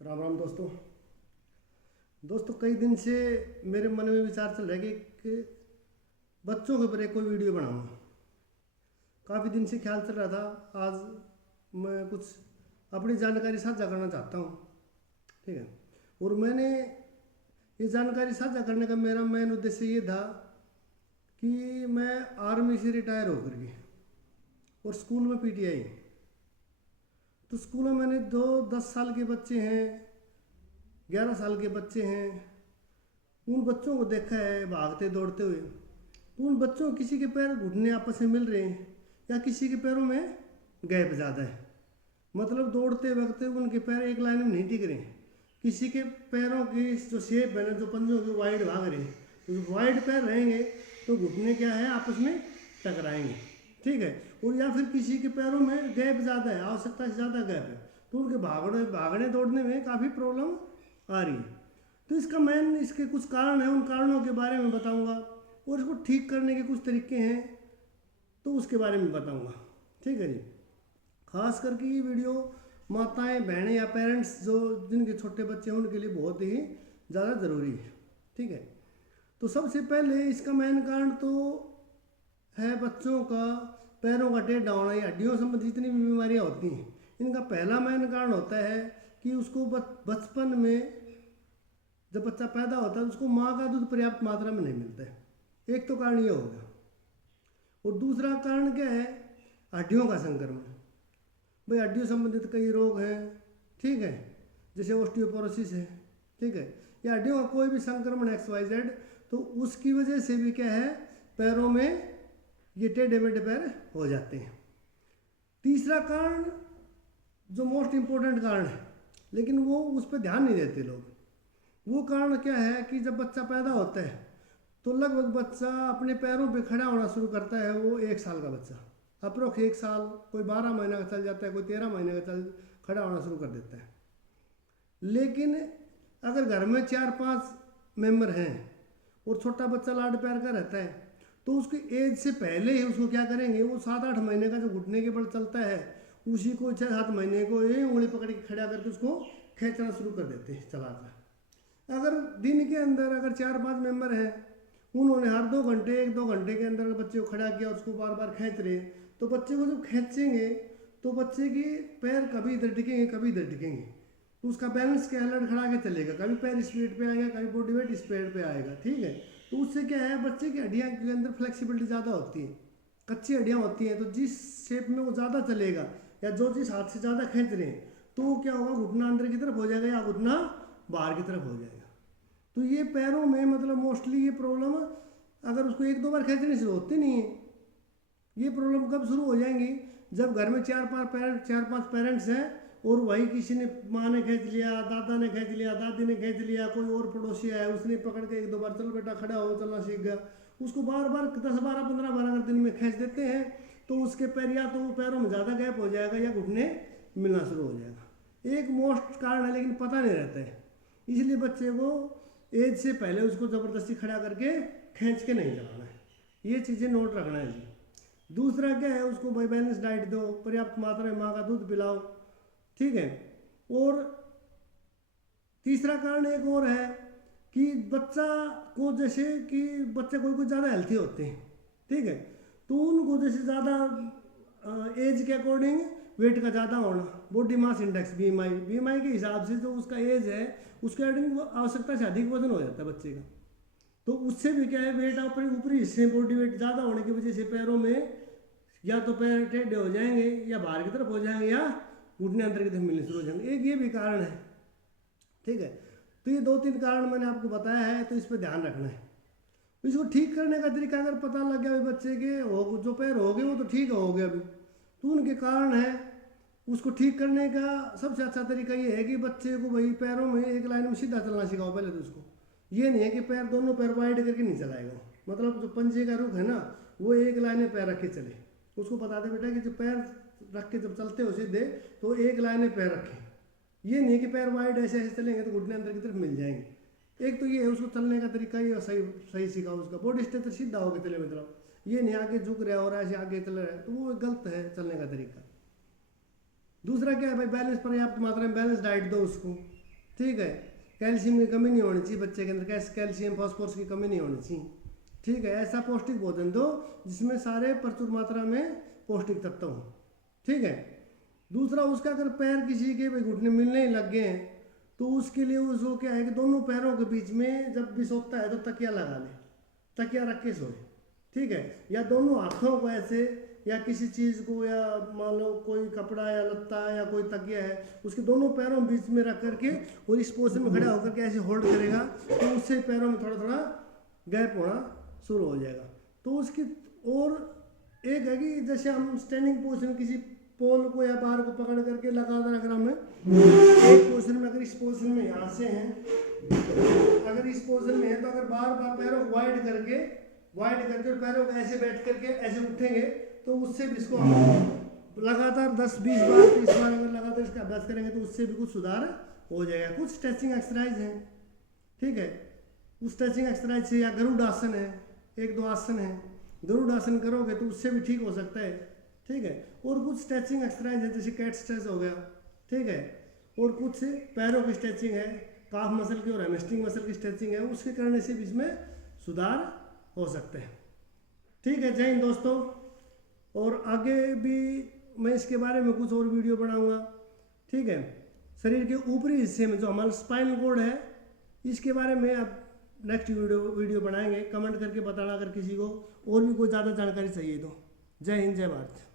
राम राम दोस्तों कई दिन से मेरे मन में विचार चल रहा है कि बच्चों के ऊपर एक कोई वीडियो बनाऊंगा। काफ़ी दिन से ख्याल चल रहा था। आज मैं कुछ अपनी जानकारी साझा करना चाहता हूँ। ठीक है। और मैंने ये जानकारी साझा करने का मेरा मेन उद्देश्य ये था कि मैं आर्मी से रिटायर होकर के और स्कूल में पीटीआई, तो स्कूलों में मैंने 10 साल के बच्चे हैं, 11 साल के बच्चे हैं, उन बच्चों को देखा है भागते दौड़ते हुए। तो उन बच्चों किसी के पैर घुटने आपस में मिल रहे हैं या किसी के पैरों में गैप ज़्यादा है, मतलब दौड़ते वक्त उनके पैर एक लाइन में नहीं टिक रहे हैं। किसी के पैरों की जो शेप है ना, जो पंजों के वाइड भाग रहे हैं, तो वाइड पैर रहेंगे तो घुटने क्या है आपस में टकराएंगे। ठीक है। और या फिर किसी के पैरों में गैप ज़्यादा है, आवश्यकता से ज़्यादा गैप है, तो उनके भागने दौड़ने में काफ़ी प्रॉब्लम आ रही है। तो इसके कुछ कारण हैं, उन कारणों के बारे में बताऊंगा और इसको ठीक करने के कुछ तरीके हैं तो उसके बारे में बताऊंगा। ठीक है जी। खास करके ये वीडियो माताएं, बहनें या पेरेंट्स जो जिनके छोटे बच्चे हैं उनके लिए बहुत ही ज़्यादा ज़रूरी है। ठीक है। तो सबसे पहले इसका मेन कारण तो है बच्चों का पैरों का टेढ़ा होना या हड्डियों संबंधी जितनी भी बीमारियां होती हैं, इनका पहला मेन कारण होता है कि उसको बचपन में जब बच्चा पैदा होता है तो उसको माँ का दूध पर्याप्त मात्रा में नहीं मिलता है। एक तो कारण ये हो गया। और दूसरा कारण क्या है? हड्डियों का संक्रमण। भाई हड्डियों संबंधित कई रोग हैं। ठीक है। जैसे ऑस्टियोपोरोसिस है। ठीक है। या हड्डियों का कोई भी संक्रमण XYZ, तो उसकी वजह से भी क्या है, पैरों में ये टेढ़े मेढ़े पैर हो जाते हैं। तीसरा कारण जो मोस्ट इम्पोर्टेंट कारण है, लेकिन वो उस पर ध्यान नहीं देते लोग, वो कारण क्या है कि जब बच्चा पैदा होता है तो लगभग बच्चा अपने पैरों पे खड़ा होना शुरू करता है। वो 1 साल का बच्चा, अप्रोक्स 1 साल, कोई 12 महीने का चल जाता है, कोई 13 महीने का खड़ा होना शुरू कर देता है। लेकिन अगर घर में 4-5 मेंबर हैं और छोटा बच्चा लाड प्यार का रहता है, तो उसकी एज से पहले ही उसको क्या करेंगे, वो 7-8 महीने का जो घुटने के बल चलता है, उसी को 6-7 महीने को ये उंगली पकड़ के खड़ा करके उसको खींचना शुरू कर देते हैं चलाकर। अगर दिन के अंदर अगर 4-5 मेंबर हैं, उन्होंने हर 2 घंटे 1-2 घंटे के अंदर बच्चे को खड़ा किया, उसको बार बार खींच रहे, तो बच्चे को जब खींचेंगे तो बच्चे के पैर कभी इधर टिकेंगे कभी इधर टिकेंगे, तो उसका बैलेंस क्या है, लड़खड़ा के चलेगा, कभी पैर स्पीड पे आएगा, कभी बॉडी वेट स्पीड पे आएगा। ठीक है। तो उससे क्या है, बच्चे की हड्डियाँ के अंदर फ्लेक्सिबिलिटी ज़्यादा होती है, कच्ची हड्डियाँ होती हैं, तो जिस शेप में वो ज़्यादा चलेगा या जो जिस हाथ से ज़्यादा खींच रहे हैं, तो क्या होगा, घुटना अंदर की तरफ हो जाएगा या घुटना बाहर की तरफ हो जाएगा। तो ये पैरों में मतलब मोस्टली ये प्रॉब्लम अगर उसको 1-2 बार खींचने से होती नहीं है। ये प्रॉब्लम कब शुरू हो जाएंगी, जब घर में 4-5 पेरेंट्स हैं और वही किसी ने, माँ ने खींच लिया, दादा ने खींच लिया, दादी ने खींच लिया, कोई और पड़ोसी आया उसने पकड़ के 1-2 बार, चलो बेटा खड़ा हो, चलना सीख गया, उसको बार बार 10-12-15 बार अगर दिन में खींच देते हैं तो उसके पैर या तो पैरों में ज़्यादा गैप हो जाएगा या घुटने मिलना शुरू हो जाएगा। एक मोस्ट कारण है, लेकिन पता नहीं रहता है, इसलिए बच्चे को एज से पहले उसको ज़बरदस्ती खड़ा करके खींच के नहीं चलाना है। ये चीज़ें नोट रखना है जी। दूसरा क्या है, उसको भाई बैलेंस डाइट दो, पर्याप्त मात्रा में माँ का दूध पिलाओ। ठीक है। और तीसरा कारण एक और है कि बच्चा को, जैसे कि बच्चे कोई ज़्यादा हेल्थी होते हैं, ठीक है, तो उनको जैसे ज़्यादा एज के अकॉर्डिंग वेट का ज़्यादा होना, बॉडी मास इंडेक्स BMI के हिसाब से जो उसका एज है उसके अकॉर्डिंग आवश्यकता से अधिक वजन हो जाता है बच्चे का, तो उससे भी क्या है, वेट ऊपरी हिस्से में बॉडी वेट ज़्यादा होने की वजह से पैरों में या तो पैर टेढ़े हो जाएंगे या बाहर की तरफ हो जाएंगे या घुटने अंदर की तरफ मिलने शुरू हो जाएंगे। एक ये भी कारण है। ठीक है। तो ये 2-3 कारण मैंने आपको बताया है, तो इस पर ध्यान रखना है। तो इसको ठीक करने का तरीका अगर पता लग गया बच्चे के जो पैर हो गए वो तो ठीक हो गया अभी, तो उनके कारण है, उसको ठीक करने का सबसे अच्छा तरीका ये है कि बच्चे को भाई पैरों में एक लाइन में सीधा चलना सिखाओ पहले। तो उसको ये नहीं है कि दोनों पैर वाइड करके नहीं चलाएगा, मतलब जो पंजे का रुख है ना, वो एक लाइन में पैर रख के चले। उसको बता दे बेटा कि जो पैर रख के जब चलते हो सीधे, तो एक लाइन में पैर रखें। ये नहीं है कि पैर वाइड ऐसे ऐसे चलेंगे तो घुटने अंदर की तरफ मिल जाएंगे। एक तो ये है, उसको चलने का तरीका ये सही सिखाओ, उसका बॉडी स्ट्रक्चर सीधा होकर चले, मतलब ये नहीं आगे झुक रहा है और ऐसे आगे चल रहा है, तो वो गलत है चलने का तरीका। दूसरा क्या है भाई, बैलेंस, पर्याप्त मात्रा में बैलेंस डाइट दो उसको। ठीक है। कैल्शियम की कमी नहीं होनी चाहिए बच्चे के अंदर, कैल्शियम फास्फोरस की कमी नहीं होनी चाहिए, ठीक है। ऐसा पौष्टिक भोजन दो जिसमें सारे प्रचुर मात्रा में पौष्टिक तत्व हों, ठीक है। दूसरा, उसका अगर पैर किसी के भाई घुटने मिलने ही लग गए हैं तो उसके लिए उसको क्या है कि दोनों पैरों के बीच में जब भी सोता है तो तकिया लगा ले, तकिया रख के सोए, ठीक है। या दोनों हाथों को ऐसे या किसी चीज़ को, या मान लो कोई कपड़ा या लत्ता या कोई तकिया है उसके दोनों पैरों बीच में रख करके और इस पोजीशन में खड़ा होकर के ऐसे होल्ड करेगा तो उससे पैरों में थोड़ा थोड़ा गैप होना शुरू हो जाएगा। तो उसकी और एक है कि जैसे हम स्टैंडिंग पोजीशन में किसी पोल को या बार को पकड़ करके लगातार अगर हमें एक पोजीशन में, अगर इस पोजीशन में यहाँ से हैं, अगर इस पोजीशन में है तो अगर बार बार पैरों को वाइड करके और पैरों को ऐसे बैठ करके ऐसे उठेंगे तो उससे भी इसको हम लगातार 10-20 बार 30 बार अगर लगातार इसका अभ्यास करेंगे तो उससे भी कुछ सुधार हो जाएगा। कुछ स्ट्रेचिंग एक्सरसाइज हैं, ठीक है। उस स्ट्रेचिंग एक्सरसाइज से, या गरुड़ आसन है, 1-2 आसन है, गरुड़ आसन करोगे तो उससे भी ठीक हो सकता है, ठीक है। और कुछ स्ट्रेचिंग एक्सरसाइज है जैसे कैट स्ट्रेच हो गया, ठीक है। और कुछ पैरों की स्ट्रेचिंग है, काफ मसल की और हैमस्ट्रिंग मसल की स्ट्रेचिंग है, उसके करने से भी इसमें सुधार हो सकते हैं, ठीक है। जय हिंद दोस्तों। और आगे भी मैं इसके बारे में कुछ और वीडियो बनाऊंगा, ठीक है। शरीर के ऊपरी हिस्से में जो हमारा स्पाइनल कॉर्ड है इसके बारे में अब नेक्स्ट वीडियो बनाएंगे। कमेंट करके बताना अगर किसी को और भी कोई ज़्यादा जानकारी चाहिए तो। जय हिंद, जय भारत।